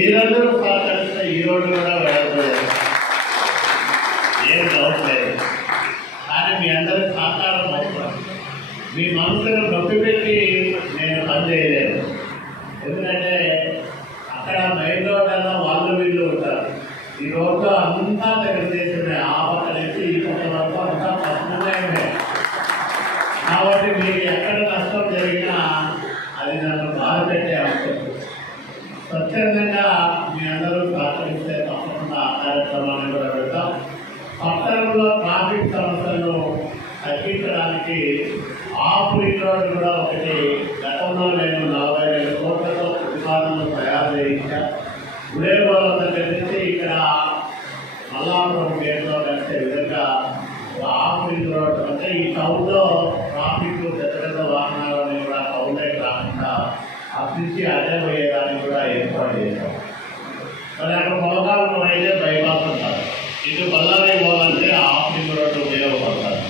మీరందరూ సహకరిస్తే ఈ రోజు కూడా వెళ్ళలేదు ఏం డౌట్ లేదు. కానీ మీ అందరి సహకారం అవసరం మీ మనసును నొప్పి పెట్టి నేను పని చేయలేను. ఎందుకంటే అక్కడ మెయిన్ రోడ్ అన్న వాళ్ళు వీళ్ళు ఉంటారు. ఈ రోడ్డు అంతా తెలుగుదేశమే ఆ పక్క నుంచి ఈ పక్క వరకు అంతా పసుపుమయమే స్వచ్ఛందంగా మీ అందరూ సహకరిస్తే తప్పకుండా ఆ కార్యక్రమాన్ని కూడా పెడతాం. పట్టణంలో ట్రాఫిక్ సమస్యలను తగ్గించడానికి ఆఫ్ రింగ్ రోడ్ కూడా ఒకటి గతంలో నేను నలభై వేల కోట్లతో ప్రతిపాదనలు తయారు చేయించా. ఉదయగోళం దగ్గర నుంచి ఇక్కడ మల్లాపురం గేట్లో కలిసే విధంగా ఆఫ్ రింగ్ రోడ్ అంటే ఈ టౌన్లో ట్రాఫిక్ పెద్ద పెద్ద వాహనాలని కూడా టౌన్లే కాకుండా అభివృద్ధి అదే పోయే చేశాం మరి అక్కడ పొలకాలను అయితే బైపాస్ అంటారు ఇటు బళ్ళారి పోవాలంటే ఆఫ్ రింగ్ రోడ్డు ఉపయోగపడతారు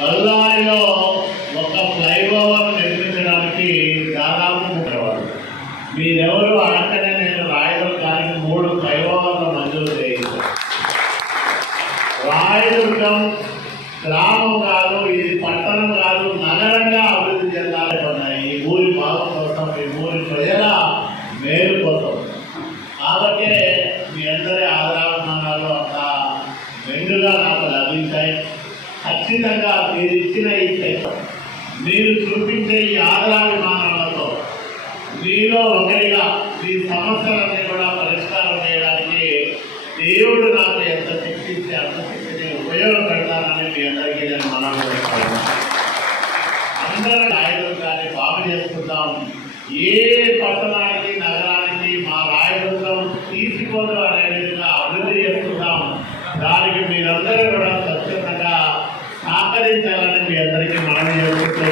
బళ్ళారిలో ఒక ఫ్లైఓవర్ నిర్మించడానికి దాదాపు ముప్పై మీరెవరు అడగనే నేను రాయడం కానీ మూడు ఫ్లైఓవర్లు మంజూరు చేయించాను. రాయదుర్గం గ్రామం కాదు ఇది కాబట్టే మీ అందరి ఆధారాలు అంత మెండుగా నాకు లభించాయి. ఖచ్చితంగా మీరు ఇచ్చిన ఈ మీరు చూపించే ఈ ఆదరాభిమానాలతో మీలో ఒకరిగా మీ సమస్యలన్నీ కూడా పరిష్కారం చేయడానికి దేవుడు నాకు ఎంత శక్తి ఇస్తే అంత శక్తిని ఉపయోగపెడతానని మీ అందరికీ నేను మనం అందరూ కానీ బాగు చేసుకుందాం. ఏ పట్టణానికి నగరానికి మా రాయదుర్గం తీసుకోదు అనే విధంగా అభివృద్ధి చేస్తున్నాం. దానికి మీరందరూ కూడా స్వచ్ఛందంగా సహకరించాలని మీ అందరికీ మనం చేసుకుంటూ